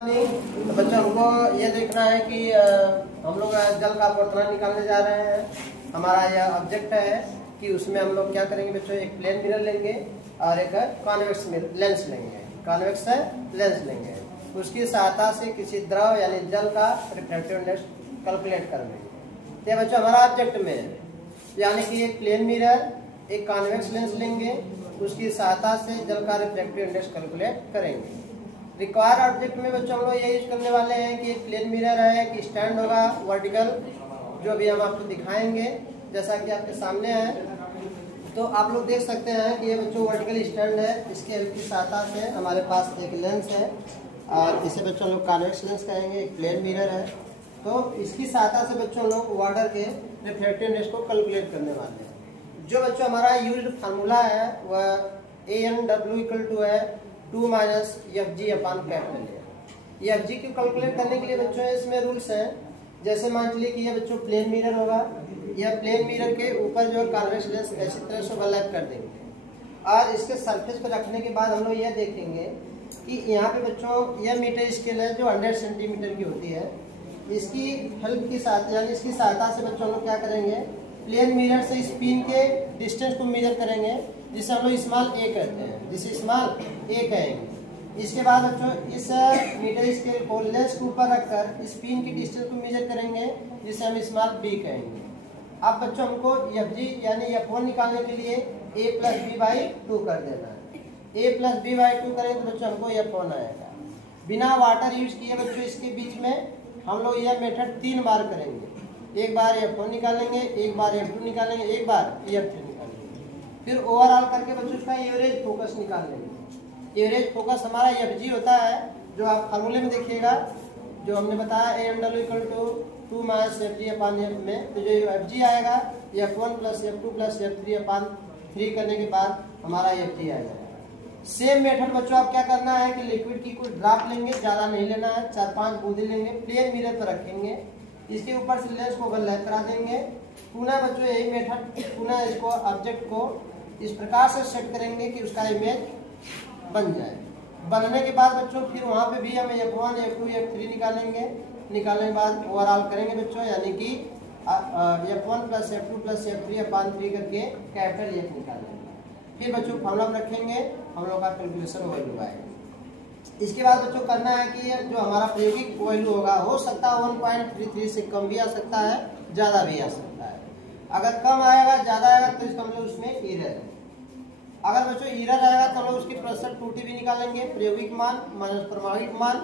तो बच्चों हमको ये देखना है कि हम लोग जल का अपवर्तनांक निकालने जा रहे हैं। हमारा यह ऑब्जेक्ट है कि उसमें हम लोग क्या करेंगे बच्चों, एक प्लेन मिरर लेंगे और एक कॉन्वेक्स लेंस लेंगे। कॉन्वेक्स लेंस लेंगे, उसकी सहायता से किसी द्रव यानी जल का रिफ्रैक्टिव इंडेक्स कैलकुलेट कर लेंगे। ये बच्चों हमारा ऑब्जेक्ट में है, यानी कि एक प्लेन मिरर एक कॉन्वेक्स लेंस लेंगे, उसकी सहायता से जल का रिफ्रैक्टिव इंडेक्स कैलकुलेट करेंगे। रिक्वायर्ड ऑब्जेक्ट में बच्चों हम लोग ये यूज करने वाले हैं कि एक प्लेन मिरर है, एक स्टैंड होगा वर्टिकल, जो भी हम आपको दिखाएंगे जैसा कि आपके सामने है। तो आप लोग देख सकते हैं कि ये बच्चों वर्टिकल स्टैंड है, इसके हेल्प की सहायता से हमारे पास एक लेंस है और इसे बच्चों लोग कॉन्वेक्स लेंस कहेंगे। एक प्लेन मिरर है, तो इसकी सहायता से बच्चों लोग वाटर के रिफ्रैक्टिव इंडेक्स को कैलकुलेट करने वाले हैं। जो बच्चों हमारा यूज्ड फार्मूला है वह ANW है 2 minus FG upon capital A. ये FG को कैलकुलेट करने के लिए बच्चों इसमें रूल्स हैं। जैसे मान लीजिए कि ये बच्चों प्लेन मिरर होगा, यह प्लेन मिरर के ऊपर जो कॉन्वेक्स लेंस ऐसी तरह से ओवरलैप कर देंगे और इसके सरफेस पर रखने के बाद हम लोग यह देखेंगे कि यहाँ पे बच्चों यह मीटर स्केल है जो 100 सेंटीमीटर की होती है। इसकी हेल्प की साथ यानी इसकी सहायता से बच्चों लोग क्या करेंगे, प्लेन मिरर से इस पिन के डिस्टेंस को मेजर करेंगे, जिसे हम लोग स्मॉल a कहते हैं, जिसे स्मॉल a कहेंगे। इसके बाद बच्चों इस मीटर स्केल को लेंस के ऊपर रखकर इस पिन की डिस्टेंस को मेजर करेंगे, जिसे हम स्मॉल b कहेंगे। अब बच्चों हमको FG यानी F1 निकालने के लिए a प्लस b/2 कर देना है। a प्लस b/2 करेंगे तो बच्चों हमको F1 आएगा। बिना वाटर यूज किए बच्चों इसके बीच में हम लोग यह मेथड 3 बार करेंगे। एक बार F1 निकालेंगे, एक बार F2 निकालेंगे, एक बार F3 निकालेंगे। फिर ओवरऑल करके बच्चों इसका एवरेज फोकस निकाल लेंगे। एवरेज फोकस हमारा FG होता है, जो आप फार्मूले में देखिएगा, जो हमने बताया ANW 2 माइनस FG अपान F में, तो जो FG आएगा F1 plus F2 plus F3 अपान 3 करने के बाद हमारा FG आएगा। सेम मेथड बच्चों आप क्या करना है कि लिक्विड की कुछ ड्रॉप लेंगे, ज़्यादा नहीं लेना है, 4-5 बूंदे लेंगे, प्लेन मिरर पर रखेंगे, इसके ऊपर से लेंस को ओवरलैप करा देंगे। पुनः बच्चों यही मेथड पुनः इसको ऑब्जेक्ट को इस प्रकार से सेट करेंगे कि उसका इमेज बन जाए। बनने के बाद बच्चों फिर वहाँ पे भी हम F1 F2 F3 निकालेंगे। निकालने के बाद ओवरऑल करेंगे बच्चों, यानी कि F1 plus F2 plus F3 अपान 3 करके कैपिटल F निकालेंगे। फिर बच्चों फॉर्मूला में रखेंगे, हम लोग का कैलकुलेशन वैल्यू आएगा। इसके बाद बच्चों करना है कि जो हमारा प्रायोगिक वैल्यू होगा, हो सकता है 1.33 से कम भी आ सकता है, ज़्यादा भी आ सकता है। अगर कम आएगा ज़्यादा आएगा तो इसका मतलब उसमें एरर है। अगर बच्चों एरर आएगा तो हम लोग उसकी प्रतिशत त्रुटि भी निकालेंगे, प्रायोगिक मान माइनस प्रमाणित मान।